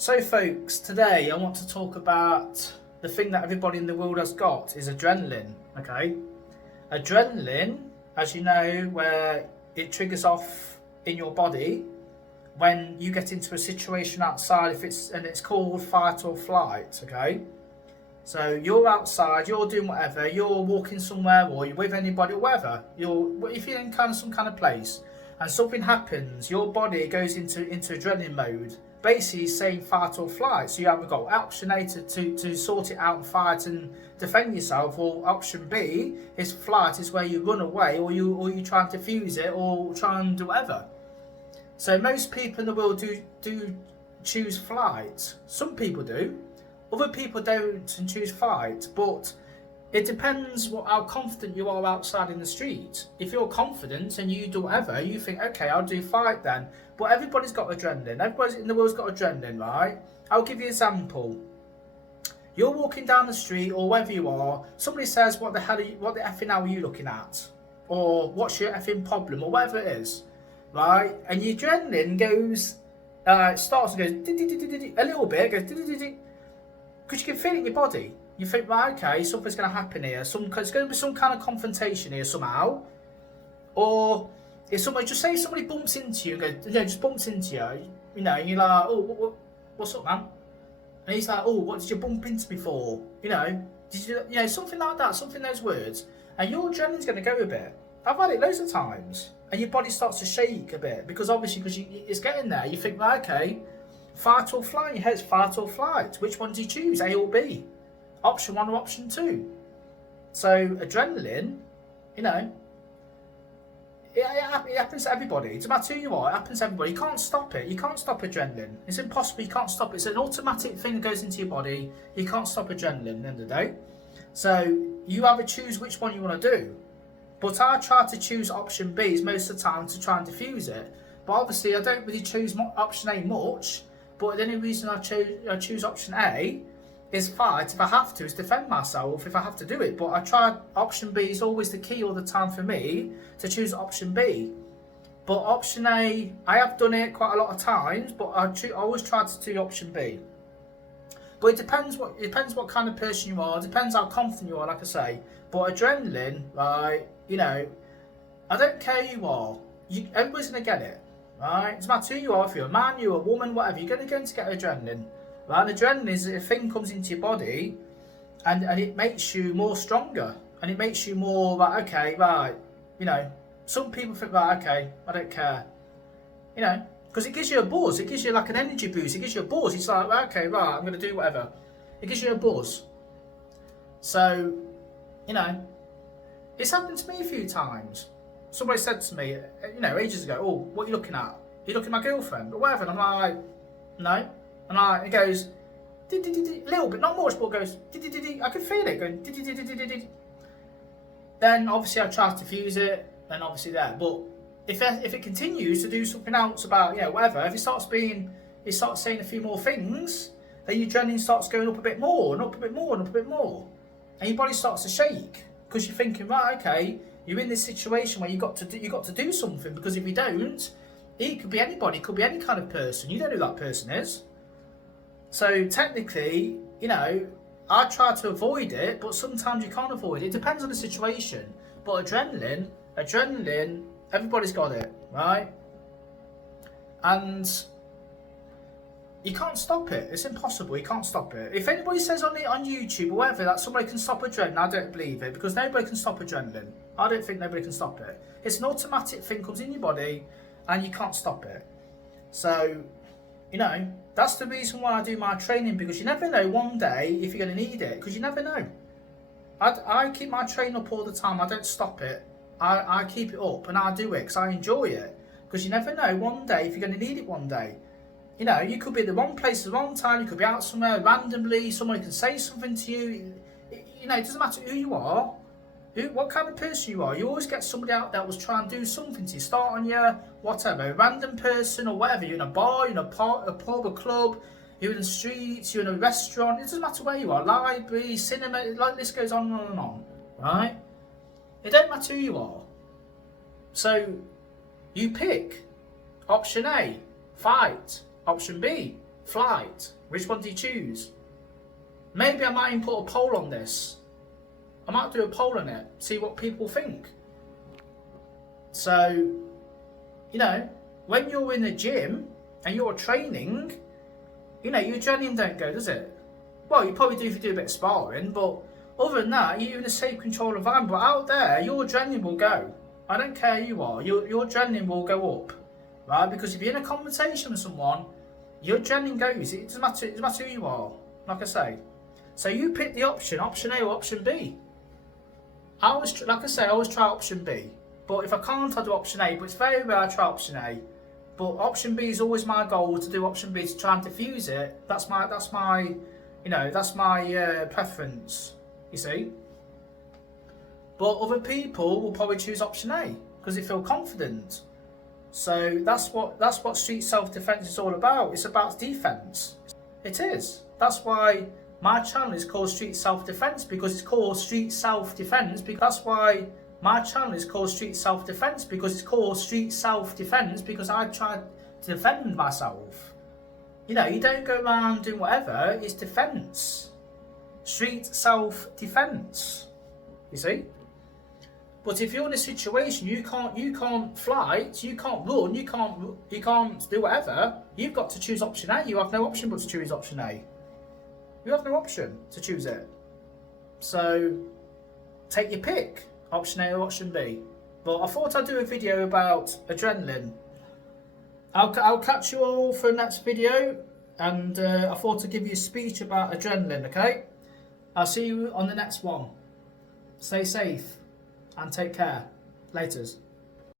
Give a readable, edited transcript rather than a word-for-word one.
So folks, today I want to talk about the thing that everybody in the world has got is adrenaline, okay? Adrenaline, as you know, where it triggers off in your body when you get into a situation outside, it's called fight or flight, okay? So you're outside, you're doing whatever, you're walking somewhere or you're with anybody or whatever, if you're in some kind of place and something happens, your body goes into adrenaline mode. Basically saying fight or flight. So you either got option A to sort it out and fight and defend yourself, or option B is flight, is where you run away or you try and defuse it or try and do whatever. So most people in the world do choose flight. Some people do, other people don't and choose fight, but it depends how confident you are outside in the street. If you're confident and you do whatever, you think, okay, I'll do fight then. But everybody's got adrenaline. Everybody in the world's got adrenaline, right? I'll give you an example. You're walking down the street or wherever you are, somebody says, what the effing hell are you looking at? Or what's your effing problem? Or whatever it is, right? And your adrenaline goes, it starts to go, a little bit, goes, because you can feel it in your body. You think, right, okay, something's going to happen here. It's going to be some kind of confrontation here somehow. Or if somebody bumps into you and just bumps into you, and you're like, oh, what's up, man? And he's like, oh, what did you bump into me for? Did you, something like that, something those words. And your adrenaline's going to go a bit. I've had it loads of times. And your body starts to shake a bit because it's getting there. You think, right, okay, fight or flight. Your head's fight or flight. Which one do you choose, A or B? Option 1 or option 2. So adrenaline, it happens to everybody. It doesn't matter who you are, it happens to everybody. You can't stop it. You can't stop adrenaline. It's impossible. You can't stop it. It's an automatic thing that goes into your body. You can't stop adrenaline at the end of the day. So you either choose which one you want to do. But I try to choose option B most of the time to try and diffuse it. But obviously I don't really choose option A much. But the only reason I choose option A is fight if I have to, is defend myself if I have to do it. But I try option B is always the key all the time for me to choose option B. But option A, I have done it quite a lot of times, but I always try to do option B. But it depends what kind of person you are, it depends how confident you are, like I say. But adrenaline, right, I don't care who you are, everybody's going to get it, right? It doesn't matter who you are, if you're a man, you're a woman, whatever, you're going to get adrenaline. Right? And adrenaline is a thing comes into your body and it makes you more stronger and it makes you more like, okay, right, some people think, right, okay, I don't care, because it gives you a buzz, it gives you like an energy boost, it gives you a buzz, it's like, right, okay, right, I'm going to do whatever. It gives you a buzz. So, it's happened to me a few times. Somebody said to me, ages ago, oh, what are you looking at? Are you looking at my girlfriend? Or whatever. And I'm like, no. And it goes, a little bit, not much, but it goes, I can feel it going, Then obviously I try to diffuse it, and obviously there. But if it continues to do something else about, whatever, if it starts saying a few more things, then your adrenaline starts going up a bit more, and up a bit more, and up a bit more. And your body starts to shake, because you're thinking, right, okay, you're in this situation where you got to do something, because if you don't, it could be anybody, it could be any kind of person. You don't know who that person is. So technically, I try to avoid it, but sometimes you can't avoid it. It depends on the situation. But adrenaline, everybody's got it, right? And you can't stop it. It's impossible. You can't stop it. If anybody says on YouTube or whatever that somebody can stop adrenaline, I don't believe it, because nobody can stop adrenaline. I don't think nobody can stop it. It's an automatic thing, comes in your body, and you can't stop it. So, that's the reason why I do my training, because you never know one day if you're going to need it, because you never know. I keep my training up all the time. I don't stop it. I keep it up and I do it because I enjoy it, because you never know one day if you're going to need it one day. You could be at the wrong place at the wrong time, you could be out somewhere randomly, somebody can say something to you. It doesn't matter who you are, what kind of person you are, you always get somebody out there that was trying to do something to you, start on you, whatever, a random person or whatever. You're in a bar, you're in a pub, a club, you're in the streets, you're in a restaurant, it doesn't matter where you are, library, cinema, like this goes on and on, right? It don't matter who you are. So you pick option A, fight. Option B, flight? Which one do you choose? Maybe I might even put a poll on this. I might do a poll on it, see what people think. So, you know, when you're in the gym and you're training, you know, your adrenaline don't go, does it? Well, you probably do if you do a bit of sparring, but other than that, you're in a safe control environment. But out there, your adrenaline will go. I don't care who you are, your adrenaline will go up, right? Because if you're in a conversation with someone, your adrenaline goes. It doesn't matter who you are, like I say. So you pick the option A or option B. I always try option B. But if I can't, I do option A. But it's very rare I try option A. But option B is always my goal, to do option B, to try and diffuse it. That's my preference. You see. But other people will probably choose option A because they feel confident. So that's what street self-defense is all about. It's about defense. It is. That's why my channel is called Street Self-Defense, because it's called Street Self-Defense. That's why my channel is called Street Self-Defense, because it's called Street Self-Defense, because I try to defend myself. You know, you don't go around doing whatever. It's defense. Street self-defense. You see? But if you're in a situation you can't flight, you can't run, you can't do whatever, you've got to choose option A. You have no option but to choose option A. You have no option to choose it. So take your pick, option A or option B. But I thought I'd do a video about adrenaline. I'll catch you all for the next video, and I thought to give you a speech about adrenaline, okay? I'll see you on the next one. Stay safe and take care. Laters.